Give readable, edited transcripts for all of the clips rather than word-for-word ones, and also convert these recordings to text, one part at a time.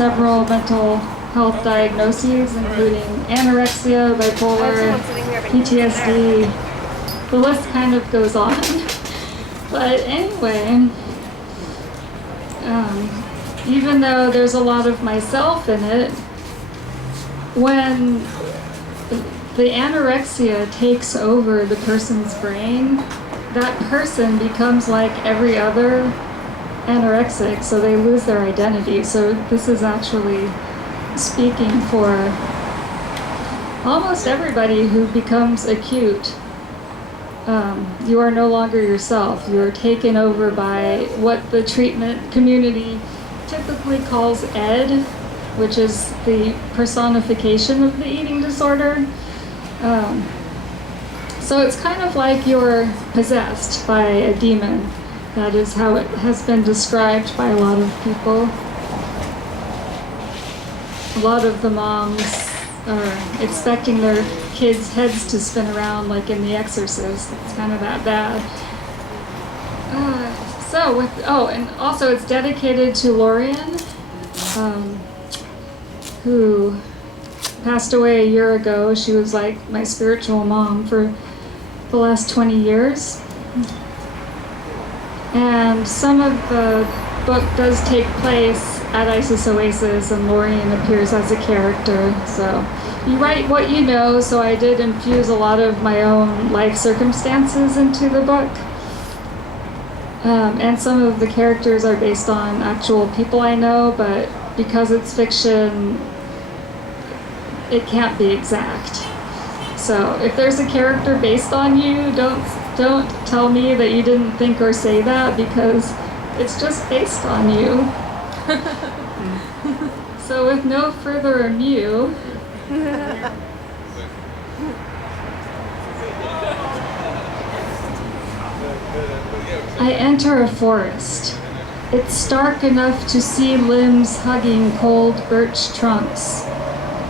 several mental health diagnoses, including anorexia, bipolar, PTSD. The list kind of goes on. But anyway, even though there's a lot of myself in it, when the anorexia takes over the person's brain, that person becomes like every other anorexic, so they lose their identity. So this is actually speaking for almost everybody who becomes acute. You are no longer yourself. You are taken over by what the treatment community typically calls ED, which is the personification of the eating disorder. So it's kind of like you're possessed by a demon. That is how it has been described by a lot of people. A lot of the moms are expecting their kids' heads to spin around like in The Exorcist. It's kind of that bad. And also it's dedicated to Lorian, who passed away a year ago. She was like my spiritual mom for the last 20 years. And some of the book does take place at Isis Oasis, and Lorian appears as a character. So you write what you know, so I did infuse a lot of my own life circumstances into the book. And some of the characters are based on actual people I know, but because it's fiction, it can't be exact. So if there's a character based on you, don't tell me that you didn't think or say that, because it's just based on you. So with no further ado, I enter a forest. It's stark enough to see limbs hugging cold birch trunks.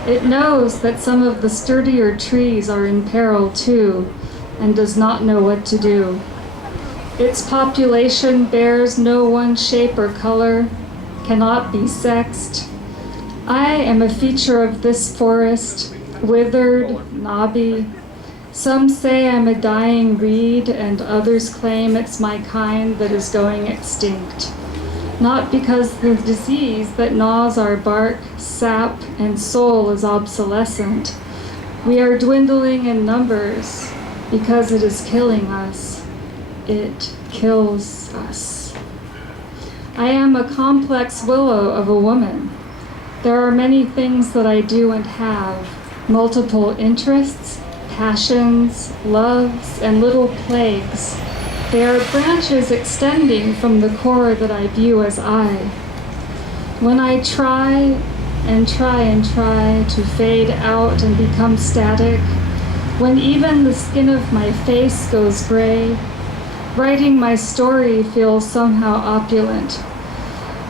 It knows that some of the sturdier trees are in peril too, and does not know what to do. Its population bears no one shape or color, cannot be sexed. I am a feature of this forest, withered, knobby. Some say I'm a dying reed, and others claim it's my kind that is going extinct. Not because the disease that gnaws our bark, sap, and soul is obsolescent. We are dwindling in numbers because it is killing us. It kills us. I am a complex willow of a woman. There are many things that I do and have, multiple interests, passions, loves, and little plagues. They are branches extending from the core that I view as I. When I try and try and try to fade out and become static, when even the skin of my face goes gray, writing my story feels somehow opulent.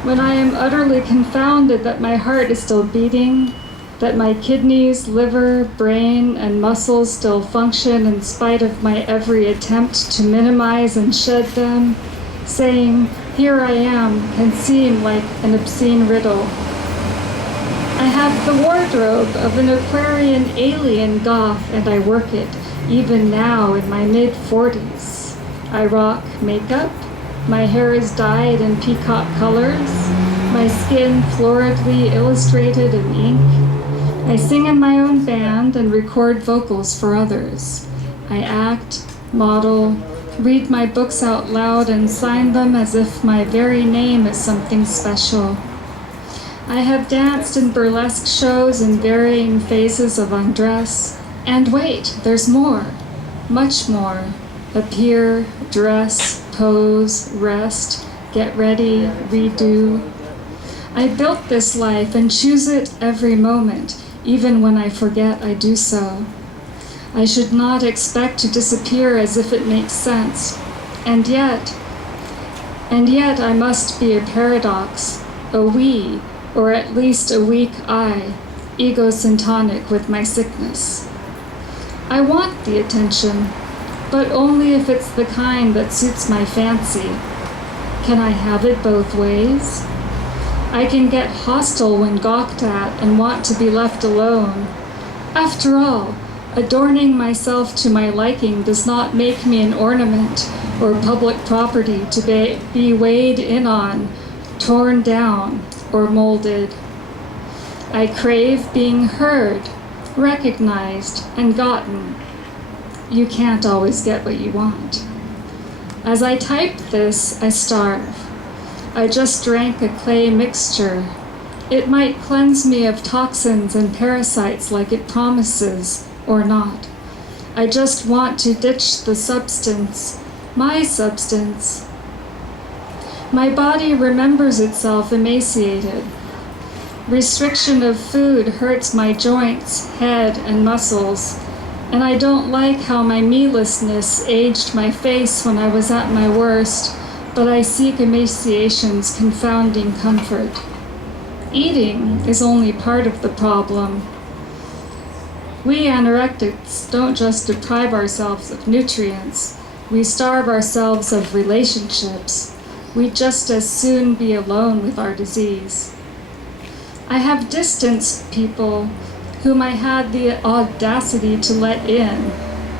When I am utterly confounded that my heart is still beating, that my kidneys, liver, brain, and muscles still function in spite of my every attempt to minimize and shed them, saying, "Here I am," can seem like an obscene riddle. I have the wardrobe of an Aquarian alien goth, and I work it, even now in my mid-40s. I rock makeup, my hair is dyed in peacock colors, my skin floridly illustrated in ink. I sing in my own band and record vocals for others. I act, model, read my books out loud and sign them as if my very name is something special. I have danced in burlesque shows in varying phases of undress. And wait, there's more, much more. Appear, dress, pose, rest, get ready, redo. I built this life and choose it every moment, even when I forget I do so. I should not expect to disappear as if it makes sense. And yet I must be a paradox, a we, or at least a weak I, egosyntonic with my sickness. I want the attention, but only if it's the kind that suits my fancy. Can I have it both ways? I can get hostile when gawked at and want to be left alone. After all, adorning myself to my liking does not make me an ornament or public property to be weighed in on, torn down, or molded. I crave being heard, recognized, and gotten. You can't always get what you want. As I type this, I starve. I just drank a clay mixture. It might cleanse me of toxins and parasites like it promises, or not. I just want to ditch the substance, my substance. My body remembers itself emaciated. Restriction of food hurts my joints, head, and muscles, and I don't like how my me-lessness aged my face when I was at my worst, but I seek emaciation's confounding comfort. Eating is only part of the problem. We anorectics don't just deprive ourselves of nutrients, we starve ourselves of relationships. We'd just as soon be alone with our disease. I have distanced people whom I had the audacity to let in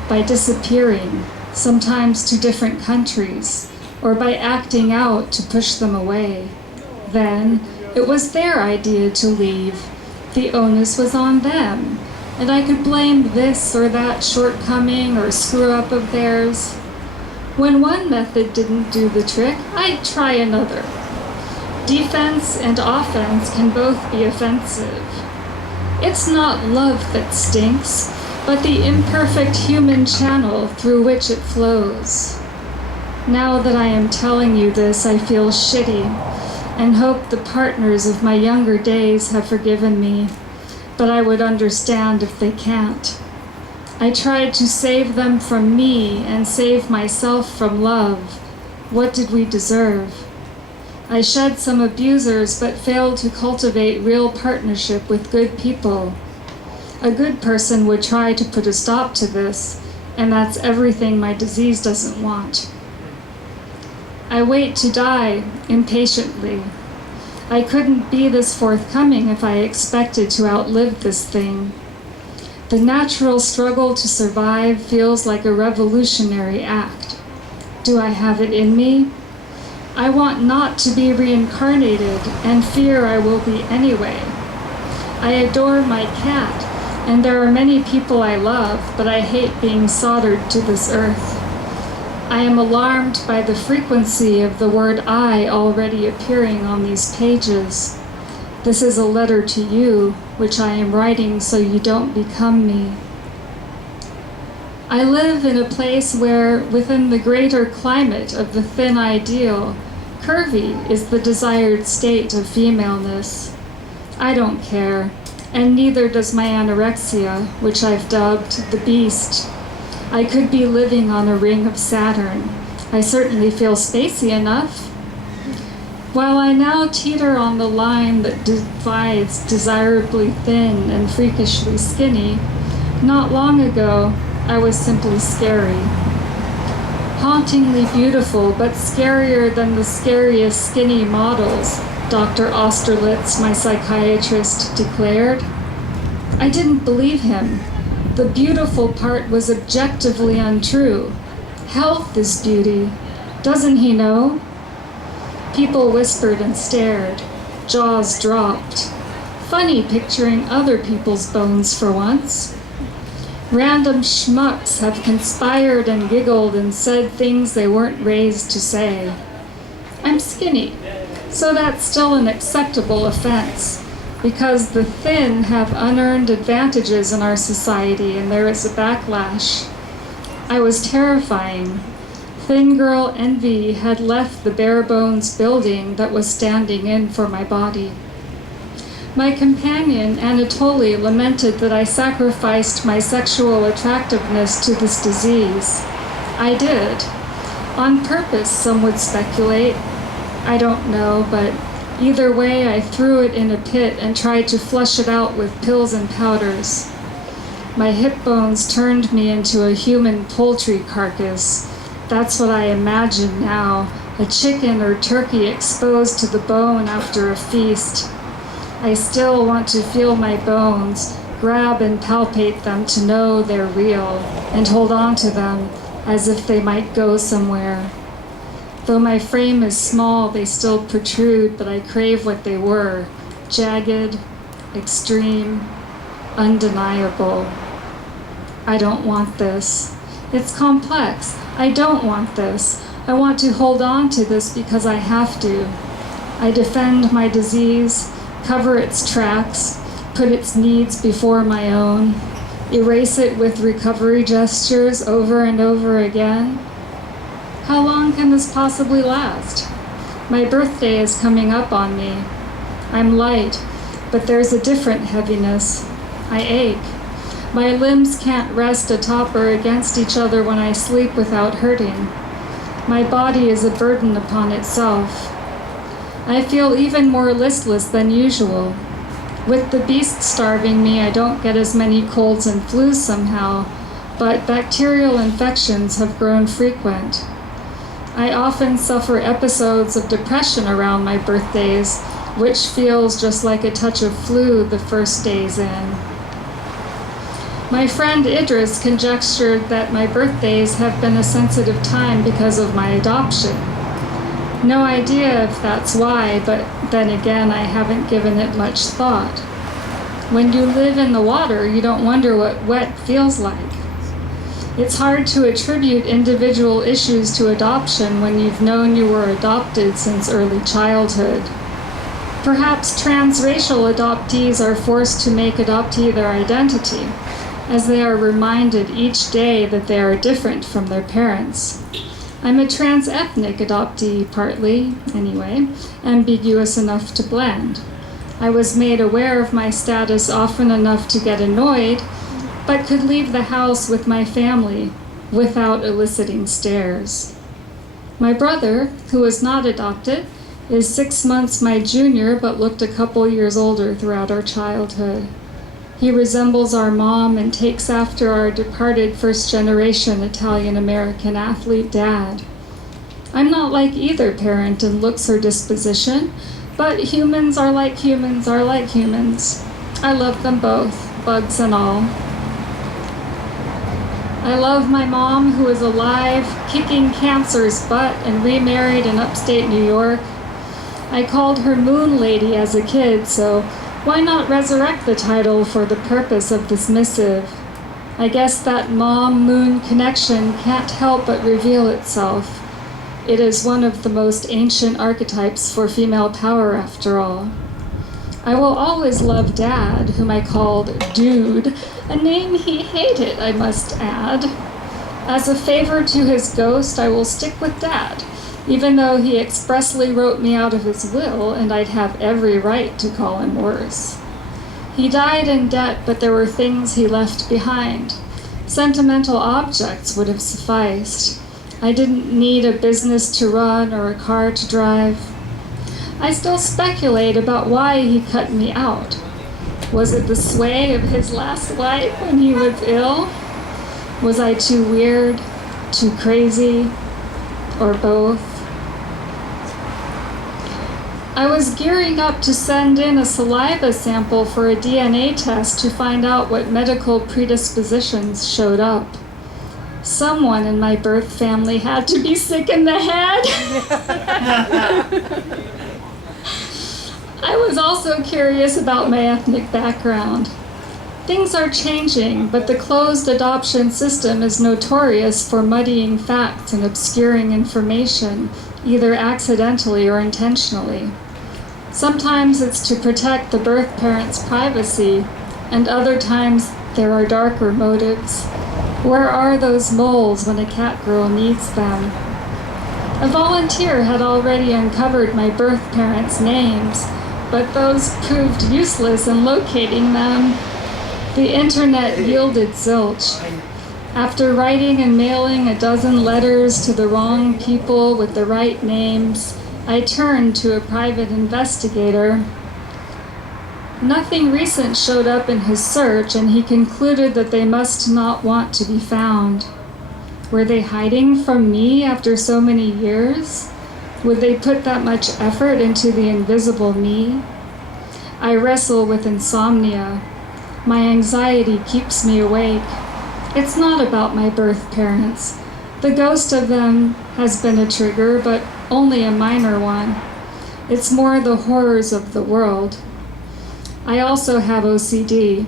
by disappearing, sometimes to different countries, or by acting out to push them away. Then, it was their idea to leave. The onus was on them, and I could blame this or that shortcoming or screw-up of theirs. When one method didn't do the trick, I'd try another. Defense and offense can both be offensive. It's not love that stinks, but the imperfect human channel through which it flows. Now that I am telling you this, I feel shitty and hope the partners of my younger days have forgiven me, but I would understand if they can't. I tried to save them from me and save myself from love. What did we deserve? I shed some abusers but failed to cultivate real partnership with good people. A good person would try to put a stop to this, and that's everything my disease doesn't want. I wait to die impatiently. I couldn't be this forthcoming if I expected to outlive this thing. The natural struggle to survive feels like a revolutionary act. Do I have it in me? I want not to be reincarnated and fear I will be anyway. I adore my cat, and there are many people I love, but I hate being soldered to this earth. I am alarmed by the frequency of the word I already appearing on these pages. This is a letter to you, which I am writing so you don't become me. I live in a place where, within the greater climate of the thin ideal, curvy is the desired state of femaleness. I don't care, and neither does my anorexia, which I've dubbed the beast. I could be living on a ring of Saturn. I certainly feel spacey enough. While I now teeter on the line that divides desirably thin and freakishly skinny, not long ago, I was simply scary. Hauntingly beautiful, but scarier than the scariest skinny models, Dr. Austerlitz, my psychiatrist, declared. I didn't believe him. The beautiful part was objectively untrue. Health is beauty. Doesn't he know? People whispered and stared. Jaws dropped. Funny picturing other people's bones for once. Random schmucks have conspired and giggled and said things they weren't raised to say. I'm skinny, so that's still an acceptable offense, because the thin have unearned advantages in our society and there is a backlash. I was terrifying. Thin girl envy had left the bare bones building that was standing in for my body. My companion, Anatoly, lamented that I sacrificed my sexual attractiveness to this disease. I did. On purpose, some would speculate. I don't know, but either way, I threw it in a pit and tried to flush it out with pills and powders. My hip bones turned me into a human poultry carcass. That's what I imagine now, a chicken or turkey exposed to the bone after a feast. I still want to feel my bones, grab and palpate them to know they're real, and hold on to them as if they might go somewhere. Though my frame is small, they still protrude, but I crave what they were, jagged, extreme, undeniable. I don't want this. It's complex. I don't want this. I want to hold on to this because I have to. I defend my disease, cover its tracks, put its needs before my own, erase it with recovery gestures over and over again. How long can this possibly last? My birthday is coming up on me. I'm light, but there's a different heaviness. I ache. My limbs can't rest atop or against each other when I sleep without hurting. My body is a burden upon itself. I feel even more listless than usual. With the beast starving me, I don't get as many colds and flus somehow, but bacterial infections have grown frequent. I often suffer episodes of depression around my birthdays, which feels just like a touch of flu the first days in. My friend Idris conjectured that my birthdays have been a sensitive time because of my adoption. No idea if that's why, but then again, I haven't given it much thought. When you live in the water, you don't wonder what wet feels like. It's hard to attribute individual issues to adoption when you've known you were adopted since early childhood. Perhaps transracial adoptees are forced to make adoptee their identity, as they are reminded each day that they are different from their parents. I'm a trans-ethnic adoptee, partly, anyway, ambiguous enough to blend. I was made aware of my status often enough to get annoyed, but could leave the house with my family without eliciting stares. My brother, who was not adopted, is 6 months my junior, but looked a couple years older throughout our childhood. He resembles our mom and takes after our departed first-generation Italian-American athlete dad. I'm not like either parent in looks or disposition, but humans are like humans are like humans. I love them both, bugs and all. I love my mom, who is alive, kicking cancer's butt, and remarried in upstate New York. I called her Moon Lady as a kid, so why not resurrect the title for the purpose of this missive? I guess that mom-moon connection can't help but reveal itself. It is one of the most ancient archetypes for female power, after all. I will always love Dad, whom I called Dude, a name he hated, I must add. As a favor to his ghost, I will stick with Dad, even though he expressly wrote me out of his will, and I'd have every right to call him worse. He died in debt, but there were things he left behind. Sentimental objects would have sufficed. I didn't need a business to run or a car to drive. I still speculate about why he cut me out. Was it the sway of his last wife when he was ill? Was I too weird, too crazy, or both? I was gearing up to send in a saliva sample for a DNA test to find out what medical predispositions showed up. Someone in my birth family had to be sick in the head. I was also curious about my ethnic background. Things are changing, but the closed adoption system is notorious for muddying facts and obscuring information, either accidentally or intentionally. Sometimes it's to protect the birth parent's privacy, and other times there are darker motives. Where are those moles when a cat girl needs them? A volunteer had already uncovered my birth parents' names, but those proved useless in locating them. The internet yielded zilch. After writing and mailing a dozen letters to the wrong people with the right names, I turned to a private investigator. Nothing recent showed up in his search, and he concluded that they must not want to be found. Were they hiding from me after so many years? Would they put that much effort into the invisible me? I wrestle with insomnia. My anxiety keeps me awake. It's not about my birth parents. The ghost of them has been a trigger, but only a minor one. It's more the horrors of the world. I also have OCD.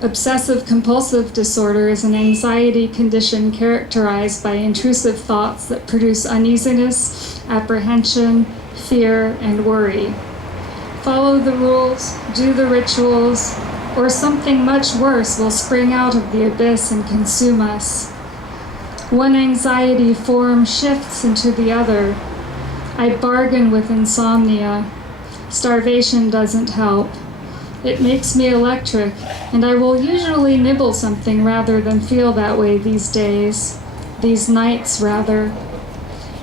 Obsessive-compulsive disorder is an anxiety condition characterized by intrusive thoughts that produce uneasiness, apprehension, fear, and worry. Follow the rules, do the rituals, or something much worse will spring out of the abyss and consume us. One anxiety form shifts into the other. I bargain with insomnia. Starvation doesn't help. It makes me electric, and I will usually nibble something rather than feel that way these days. These nights, rather.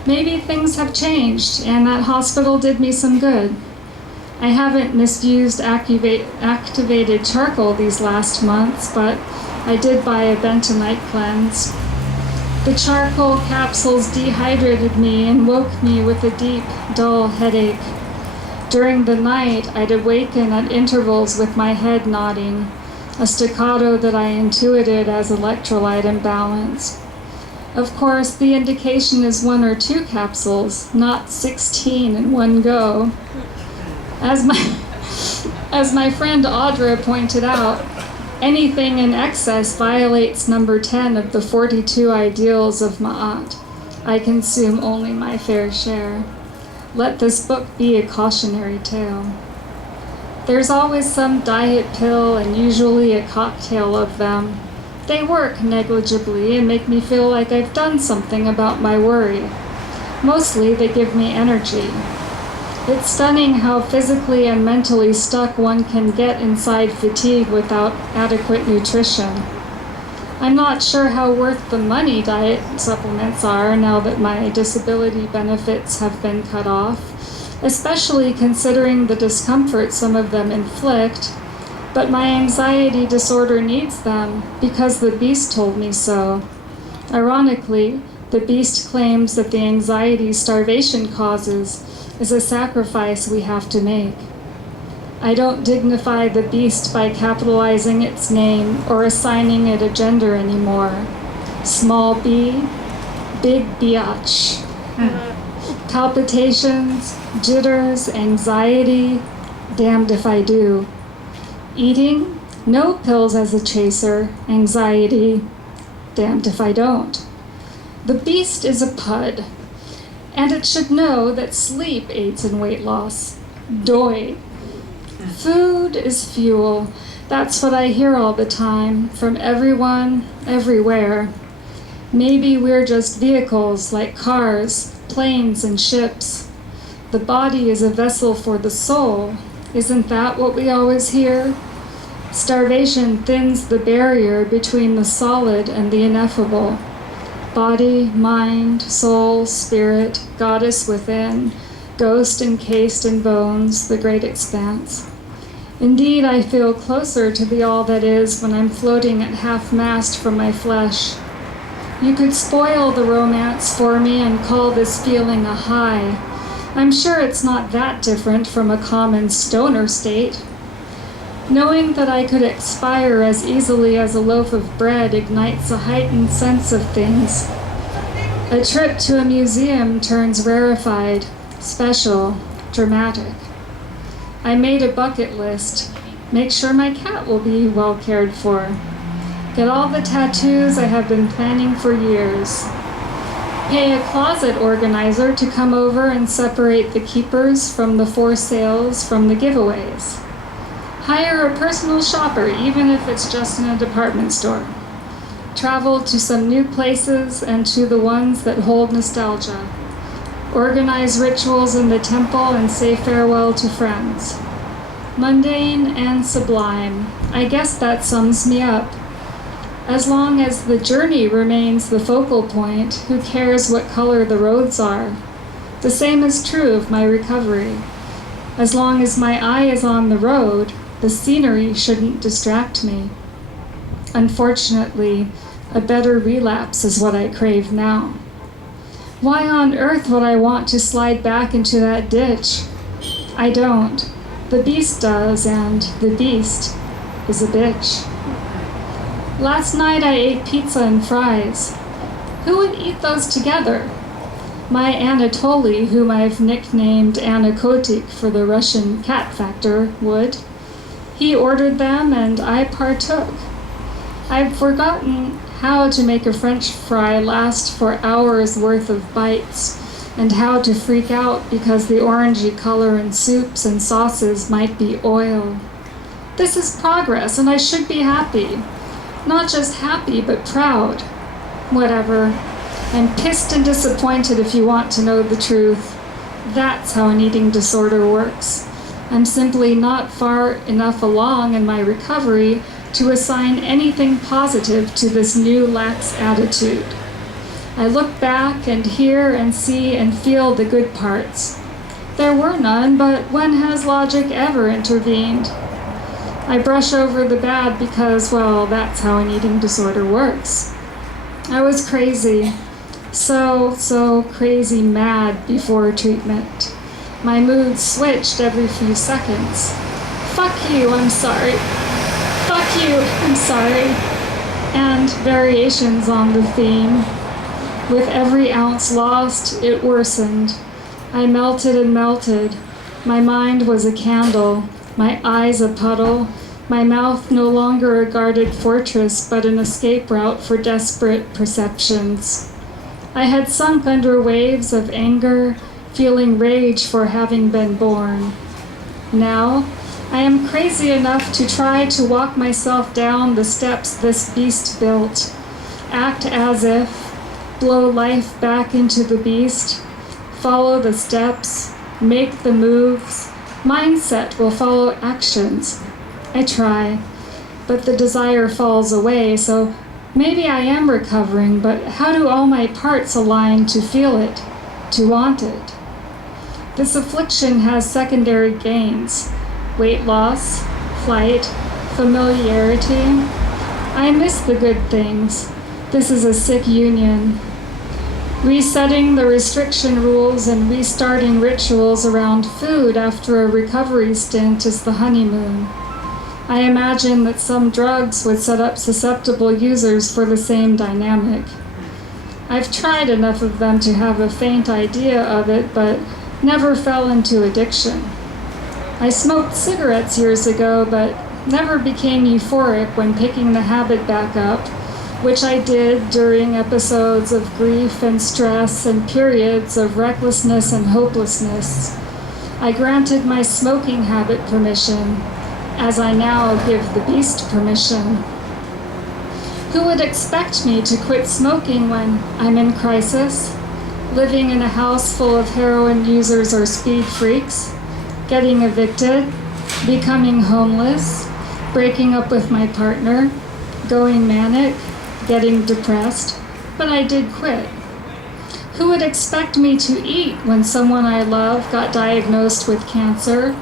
Maybe things have changed, and that hospital did me some good. I haven't misused activated charcoal these last months, but I did buy a bentonite cleanse. The charcoal capsules dehydrated me and woke me with a deep, dull headache. During the night, I'd awaken at intervals with my head nodding, a staccato that I intuited as electrolyte imbalance. Of course, the indication is 1 or 2 capsules, not 16 in one go. As my friend Audra pointed out, anything in excess violates number 10 of the 42 ideals of Ma'at. I consume only my fair share. Let this book be a cautionary tale. There's always some diet pill and usually a cocktail of them. They work negligibly and make me feel like I've done something about my worry. Mostly they give me energy. It's stunning how physically and mentally stuck one can get inside fatigue without adequate nutrition. I'm not sure how worth the money diet supplements are now that my disability benefits have been cut off, especially considering the discomfort some of them inflict, but my anxiety disorder needs them because the beast told me so. Ironically, the beast claims that the anxiety starvation causes is a sacrifice we have to make. I don't dignify the beast by capitalizing its name or assigning it a gender anymore. Small b, big biatch. Palpitations, jitters, anxiety, damned if I do. Eating, no pills as a chaser, anxiety, damned if I don't. The beast is a pud, and it should know that sleep aids in weight loss. Doi. Food is fuel. That's what I hear all the time, from everyone, everywhere. Maybe we're just vehicles like cars, planes, and ships. The body is a vessel for the soul. Isn't that what we always hear? Starvation thins the barrier between the solid and the ineffable. Body, mind, soul, spirit, goddess within, ghost encased in bones, the great expanse. Indeed, I feel closer to the all that is when I'm floating at half-mast from my flesh. You could spoil the romance for me and call this feeling a high. I'm sure it's not that different from a common stoner state. Knowing that I could expire as easily as a loaf of bread ignites a heightened sense of things. A trip to a museum turns rarefied, special, dramatic. I made a bucket list. Make sure my cat will be well cared for. Get all the tattoos I have been planning for years. Pay a closet organizer to come over and separate the keepers from the for sales from the giveaways. Hire a personal shopper, even if it's just in a department store. Travel to some new places and to the ones that hold nostalgia. Organize rituals in the temple and say farewell to friends. Mundane and sublime. I guess that sums me up. As long as the journey remains the focal point, who cares what color the roads are? The same is true of my recovery. As long as my eye is on the road, the scenery shouldn't distract me. Unfortunately, a better relapse is what I crave now. Why on earth would I want to slide back into that ditch? I don't. The beast does, and the beast is a bitch. Last night I ate pizza and fries. Who would eat those together? My Anatoly, whom I've nicknamed Anakotik for the Russian cat factor, would. He ordered them and I partook. I've forgotten how to make a French fry last for hours worth of bites, and how to freak out because the orangey color in soups and sauces might be oil. This is progress, and I should be happy. Not just happy, but proud. Whatever. I'm pissed and disappointed if you want to know the truth. That's how an eating disorder works. I'm simply not far enough along in my recovery to assign anything positive to this new lax attitude. I look back and hear and see and feel the good parts. There were none, but when has logic ever intervened? I brush over the bad because, well, that's how an eating disorder works. I was crazy. So crazy mad before treatment. My mood switched every few seconds. Fuck you, I'm sorry. Fuck you, I'm sorry. And variations on the theme. With every ounce lost, it worsened. I melted and melted. My mind was a candle, my eyes a puddle, my mouth no longer a guarded fortress, but an escape route for desperate perceptions. I had sunk under waves of anger, feeling rage for having been born. Now, I am crazy enough to try to walk myself down the steps this beast built, act as if, blow life back into the beast, follow the steps, make the moves. Mindset will follow actions. I try, but the desire falls away, so maybe I am recovering, but how do all my parts align to feel it, to want it? This affliction has secondary gains: weight loss, flight, familiarity. I miss the good things. This is a sick union. Resetting the restriction rules and restarting rituals around food after a recovery stint is the honeymoon. I imagine that some drugs would set up susceptible users for the same dynamic. I've tried enough of them to have a faint idea of it, but never fell into addiction. I smoked cigarettes years ago, but never became euphoric when picking the habit back up, which I did during episodes of grief and stress and periods of recklessness and hopelessness. I granted my smoking habit permission, as I now give the beast permission. Who would expect me to quit smoking when I'm in crisis, living in a house full of heroin users or speed freaks, getting evicted, becoming homeless, breaking up with my partner, going manic, getting depressed, but I did quit. Who would expect me to eat when someone I love got diagnosed with cancer,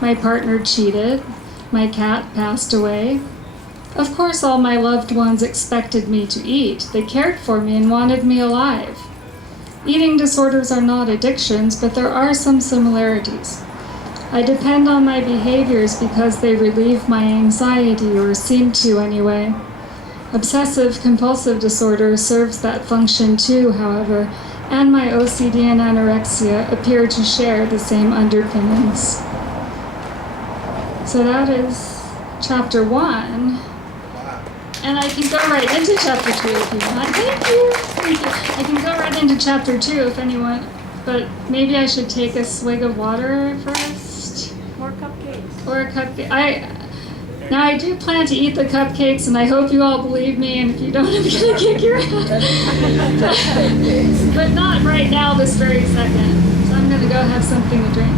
my partner cheated, my cat passed away? Of course, all my loved ones expected me to eat. They cared for me and wanted me alive. Eating disorders are not addictions, but there are some similarities. I depend on my behaviors because they relieve my anxiety, or seem to anyway. Obsessive-compulsive disorder serves that function too, however, and my OCD and anorexia appear to share the same underpinnings. So that is chapter 1, and I can go right into chapter 2 if you want. Thank you. I can go right into chapter 2 if anyone, but maybe I should take a swig of water first. More cupcakes. Or a cupcake. Now I do plan to eat the cupcakes, and I hope you all believe me, and if you don't, I'm gonna kick your ass. But not right now, this very second. So I'm gonna go have something to drink.